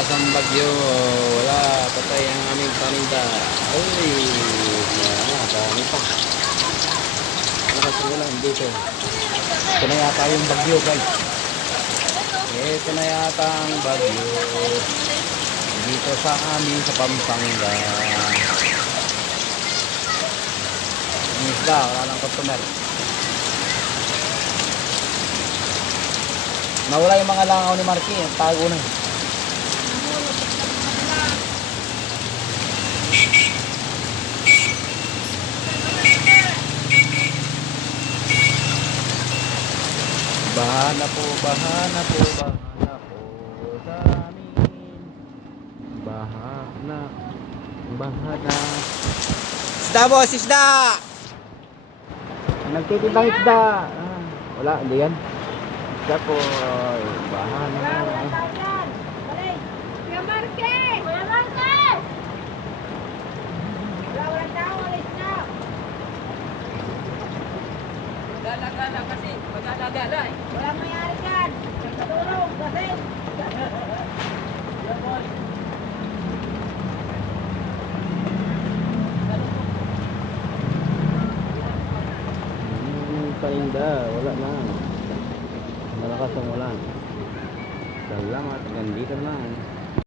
malakas ang bagyo. Wala, patay ang aming paninda. Uy, dami pa. Malakas ang ulan dito. Ito na yata yung bagyo, guys. Ito na yata ang bagyo dito sa amin sa Pampanga. Ang isda, wala lang customer. Nawala yung mga langaw ni Marky, tago na. Baha na po sa amin. Baha na. Isda, boss, isda! Nagtitindang isda. Wala, hindi yan. Isda po, baha na. Kuya Marque! Kuya Marque! Walang tao, alis na. Gala-gala kasi, magala-gala eh. Walang mayari dyan. Tulong, kasi. Paninda, wala na. Malakas ang ulan. Salamat, ganito lang.